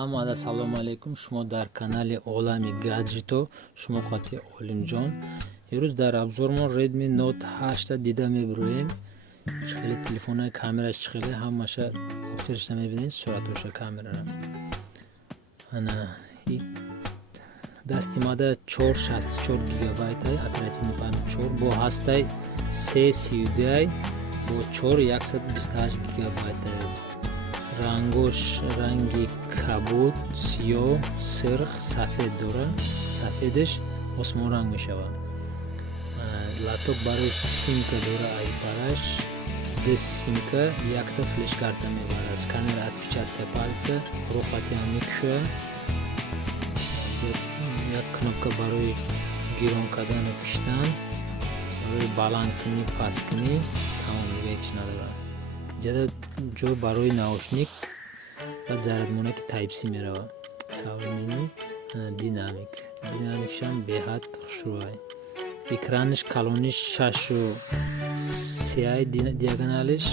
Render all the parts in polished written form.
ҳамада салому алайкум. Шумо дар канали Олами гаджето, шумо қати Олимҷон. Имрӯз дар обзормон Redmi Note 8 дида мебироем. Хеле телефонаи камераш хеле ҳамаша офиршда мебинед суратоша камерара. Ана дасти мада 464 гигабайтай оперативни памяти 4 бо ҳастай 3 CUDI бо 4 128 гигабайтай. Рангош ранги кабуд, сиёҳ, сирх, сафед дора. Сафедаш осмон ранг мешавад. Лаптоп барои симка дора айпараш. Без симка якта флеш карта мебарад. Сканер отпечатка пальца, рухати ҳам мекушояд. Як кнопка барои гирон кардани пиштан, барои баланд кунӣ, паст кунӣ, тамом дига ҳеч надорад. Ҷада ҷо барои наушник ва зарядмонаки Type-C меравад. Современный динамик. Динамикшам беҳад хушрӯй. Экраниш калониш 6.3 диагоналиш,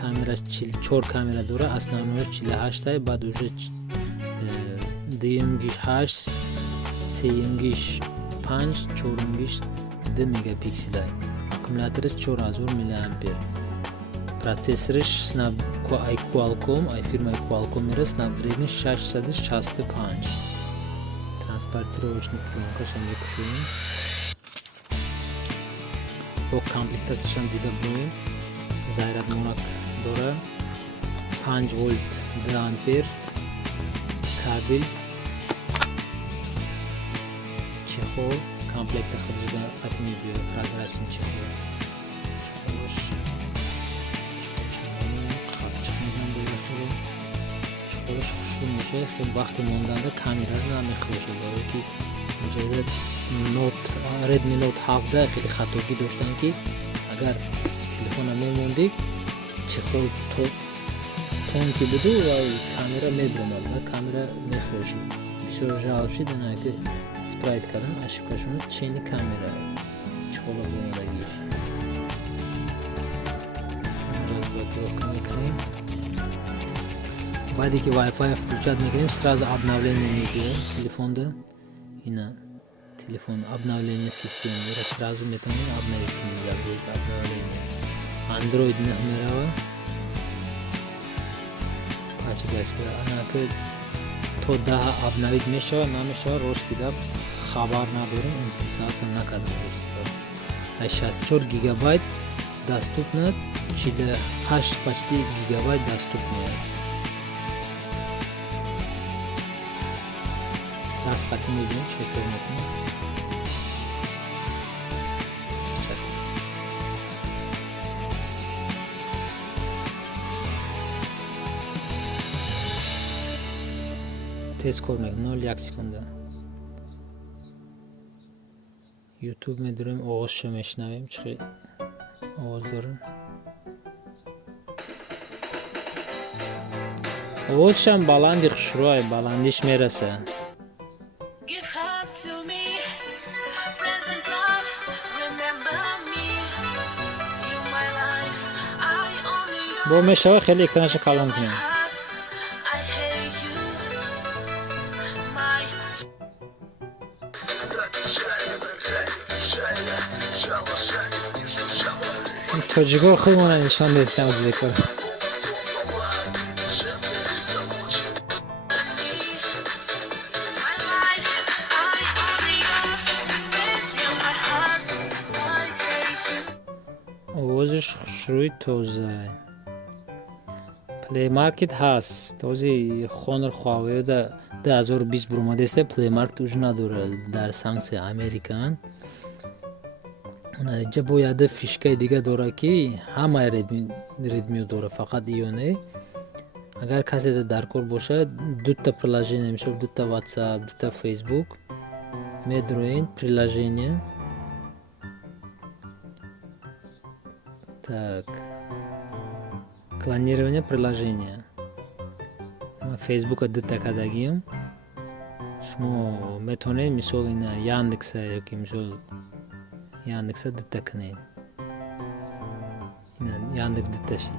камераш 4 камера дора, основнош 48, баъд уже дуюмгиш 8, сеюмгиш 5, чорумгиш 2 мегапикселай. Аккумуляториш 4000 мАh. Процессориш Qualcomm, фирмаи Qualcomm мера Snapdragon 665. Транспортировочный пленкашам мекушоем. Бо комплектатсияшам дида боем. Зарядмонак дора, 5 вольт 2 ампер, кабел, чехол, комплекта худида хатми биё, прозрачный чехол. Чехолш хушрӯ меша, хеле вақти монданда камераро намехӯша, барои ки муҷаддид Redmi Note 7 хеле хатогӣ доштан ки агар телефона мемондик, чехол тонки буду ва камера мебромад ва камера мехӯшид. Бисёр жалоб шид ана ки спрайт кардан ошибкашона чени камера чехоло бомадагӣ. Разблокировка мекунем. Баъде ки Wi-Fi включат мекунем, сразу обновление мегирем телефонда. Ина телефон обновление системы мера сразу метавонем обновить кунем дар рӯзи обновление. Android мерава пачгашта ана ки то 10 обновить мешавад, намешавад, рости гап хабар надорем, инсталляция накардам. 64 гигабайт доступно, 8 почти гигабайт доступно. Раз хотим убить, чекаем это. Тест кормек 0,1 секунда. YouTube медурем, овозшо мешнавем, чӣ овоз дорем. Овозшам баланди хушрӯй, баландиш мераса. бо мешава хеле экранаша калон кунем. тоҷикҳо худ мана нишон дестам зикр. овозиш хушрӯи тоза. Play Market ҳаст. Този хонор хуавеёда 2020 буромадеста. Play Market уж надорад дар санксия Американ. Ҷа бо яда фишкаи дига дора ки ҳамаи Redmi дора, фақат иё не. Агар каседа дар кор бошад, дута приложение, мисол дута ватсап, дута Facebook медроен приложение. Так. Клонирование приложения. Facebook дута кардагиам. Шумо метавонед мисол ина Яндекса ёки мисол Яндекса дута кунед. Ина Яндекс дута шид.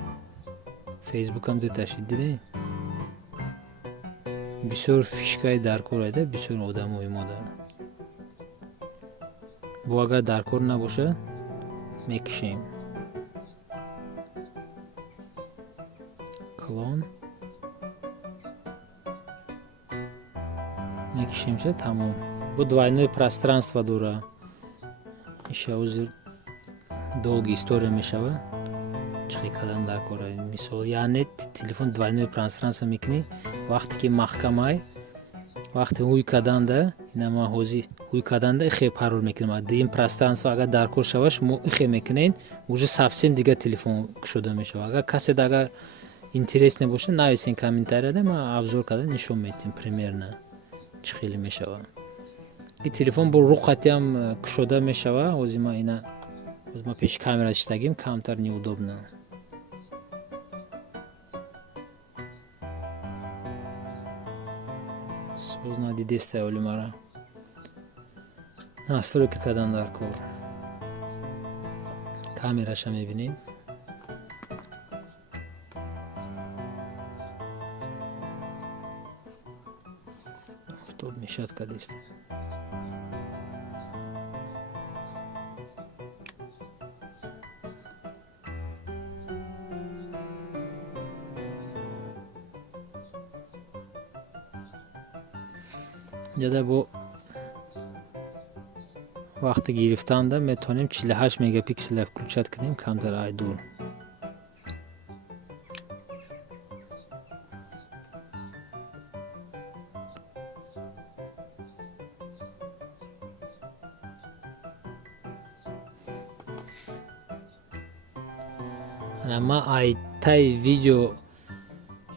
Facebook ҳам дута шид, дидед? бисёр фишкаи даркор айда, бисёр одам оимода. Бо агар даркор набошад мекишем. Клон мекишемча тамом. Бу двойное пространство дора. Иша узир долгий история мешава. Чихи кадан даркор ай. Мисол яъне телефон двойное пространство мекунӣ вақте ки маҳкамай, вақте ҳуй каданда, инама ҳозир ҳуй каданда ихе парол мекунем. Дим пространство агар даркор шава, шумо ихе мекунен, уже совсем дига телефон кушода мешава. Агар касе агар интерес небоша, нависен комментарияда, ма обзор карда нишон медиҳам примерно чӣ хеле мешава. И телефон бо руқати ҳам кушода мешава. ҳозир ма ина ма пеши камера иштагим камтар неудобна. соз надидестай оли мара. настройка кардан дар кор. Камераша мебинем. Офтоб мешад кадест. яда бо вақти гирифтанда метавонем 48 мегапикселя включат кунем камтар айдур. ма айтай видео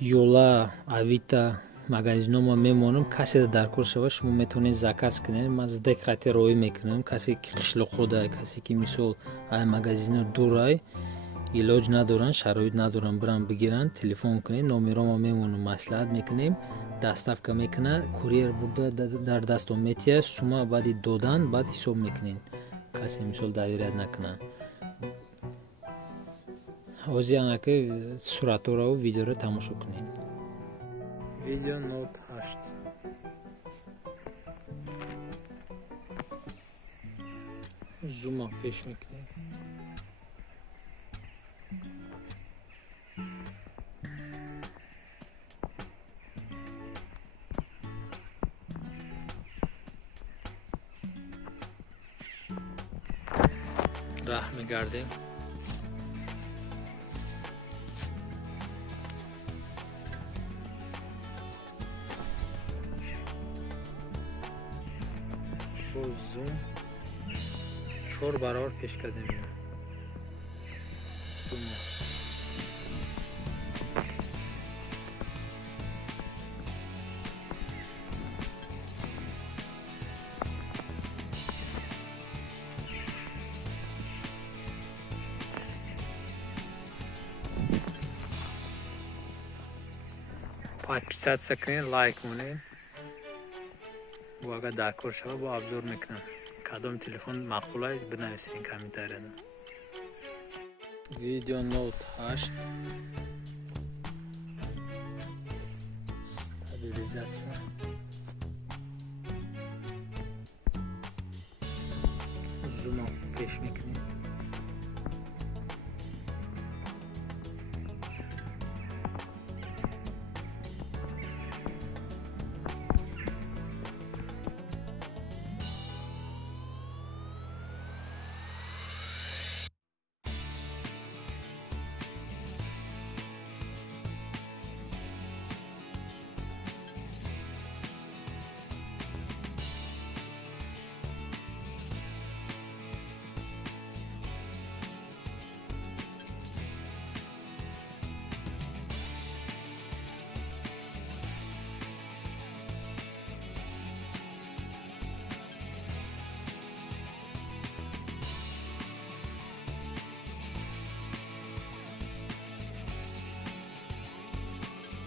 юла авита магазинома мемонам. касе даркор шава, шумо метавонед заказ кунед. ман з диққати роӣ мекунам. касе ки қишлоқода, касе ки мисол ай магазина дурай илоҷ надоранд, шароит надоранд, биранд бигиранд, телефон кунед, номерома мемонам, маслиҳат мекунем, доставка мекунад, курьер бурда дар дастон метиҳад, сума баъди додан баъд ҳисоб мекунед. касе мисол давирият накунад. ҳозир анака суратҳоро видеоро тамошо кунед. Видео ноте 8. Зума пеш мекунем. раҳ мегардем. зум 4 баробар пеш кардем. подписаться кунед, лайк монед. бо агар даркор шава бо обзор мекунам. кадом телефон маъқул аст бинависед комментарияда. видео ноте 8 стабилизация. зума пеш мекунем.